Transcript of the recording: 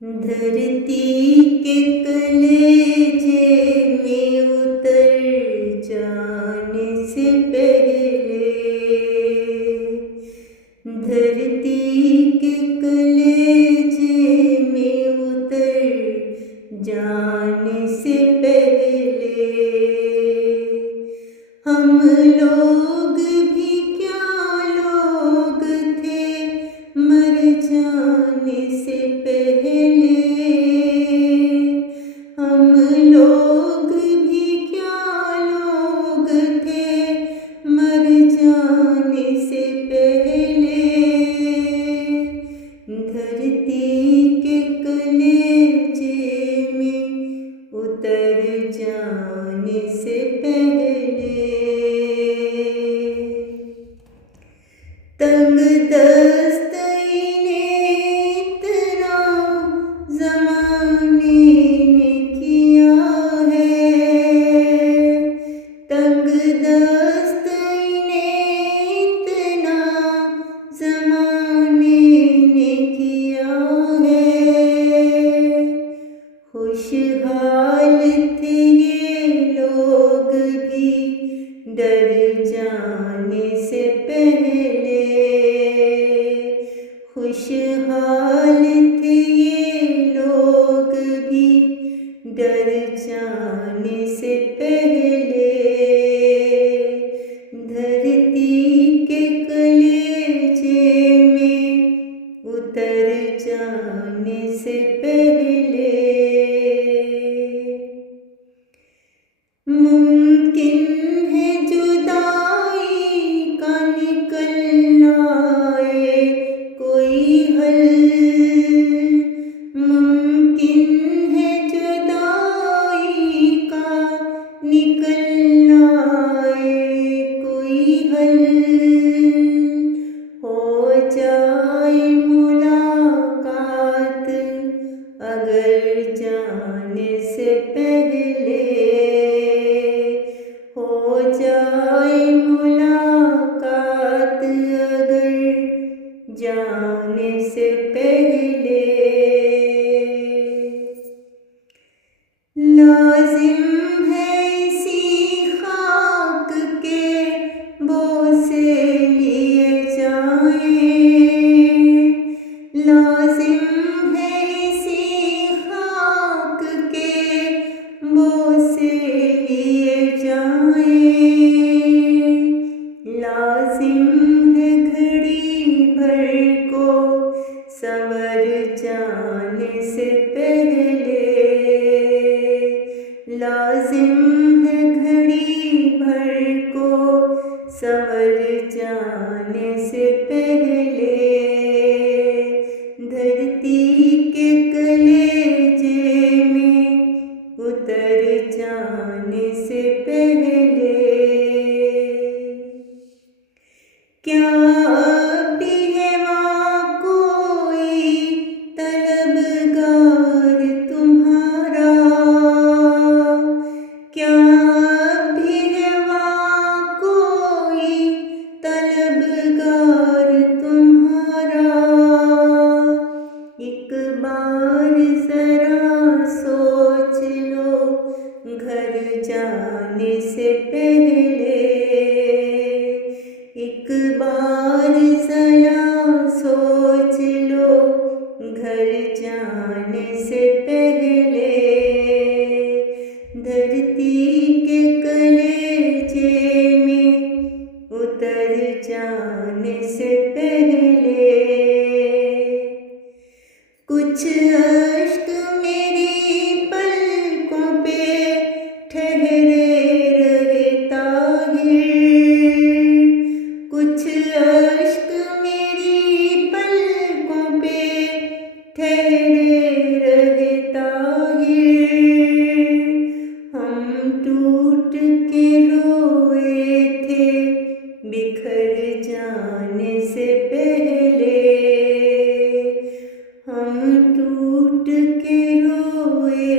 धरती के कलेजे में उतर जाने से पहले, धरती के कलेजे में उतर जाने से पहले हम लोग भी क्या लोग थे मर जाने से पहले, हम लोग भी क्या लोग थे मर जाने से पहले, धरती के कलेजे में उतर जाने से पहले। तंग दस्तई ने इतना ज़माने ने किया है, तंग दस्तई ने इतना ज़माने ने किया है। खुशहाल थे ये लोग भी डर जाने से पहले, खुशहाल थे ये लोग भी डर जाने से पहले, धरती के कलेजे में उतर जाने से पहले। मुमकिन है जुदाई का निकलना आए कोई हल, मुमकिन है जुदाई का निकलना आए कोई हल, हो जाए मुलाकात अगर जाने से पहले, हो जाए मुलाकात अगर जाने से पहले। लाजिम है इसी खाक के बोसे लिए जाएं, लाजिम है इसी खाक के बोसे लिए जाएं, लाजिम है घड़ी भर को संवर जाने से पहले, लाजिम है घड़ी भर को संवर जाने से पहले, धरती के कलेजे में उतर जाने से पहले। क्या अब भी है वहाँ कोई तलबगार तुम्हारा, क्या अब भी है वहाँ कोई तलबगार तुम्हारा, एक बार जरा सोच लो घर जाने से पहले, एक बार जरा सोच लो घर जाने से पहले, धरती के कलेजे में उतर जाने से पहले। कुछ अश्क मेरी पलकों पे ठहरे रहे ताहिर, कुछ अश्क मेरी पलकों पे ठहरे रहे ताहिर, हम टूट के रोए थे बिखर जाने से पहले, हम टूट के रोए